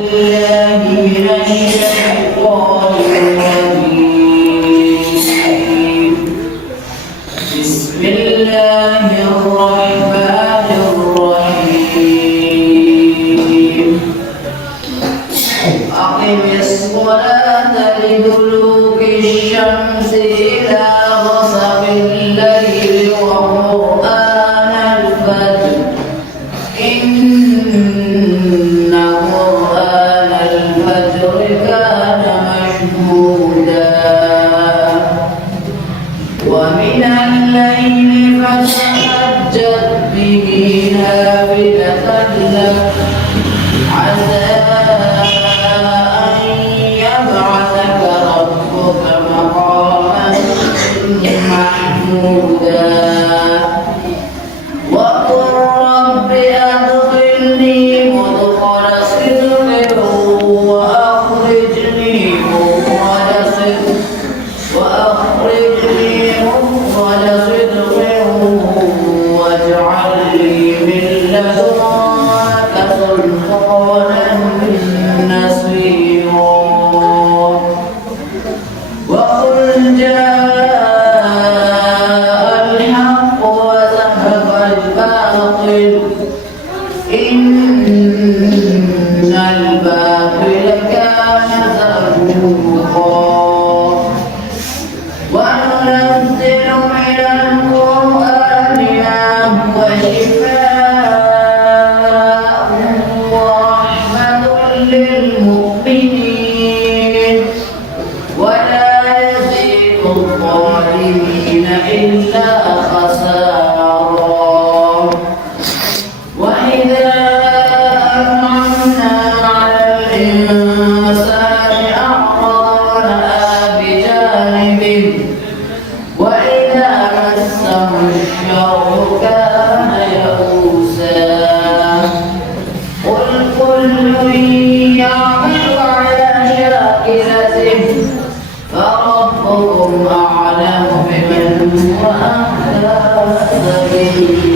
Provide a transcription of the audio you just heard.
بالله من الشيطان الرجيم. بسم الله الرحمن الرحيم. أقم الصلاة لدلوك الشمس إلى غسق الليل وقرآن الفجر إن قرآن الفجر كان مشهودا ومن الليل فتهجد به نافلة لك عسى أن يبعثك ربك مقاما محمودا وقل رب أدخلني مدخل صدق وأخرجني مخرج صدق واجعل لي من لدنك سلطانا نصيرا وقل جاء الحق وزهق الباطل إن الباطل كان زهوقا وننزل من القرآن ما هو شفاء ورحمة للمؤمنين ولا يزيد الظالمين إلا خسارا وإذا أنعمنا على الإنسان أعرض ونأى بجانبه وإذا مسه الشر كان يئوسا قل كل يعمل على شاكلته فربكم أعلم بمن هو أهدى سبيلا.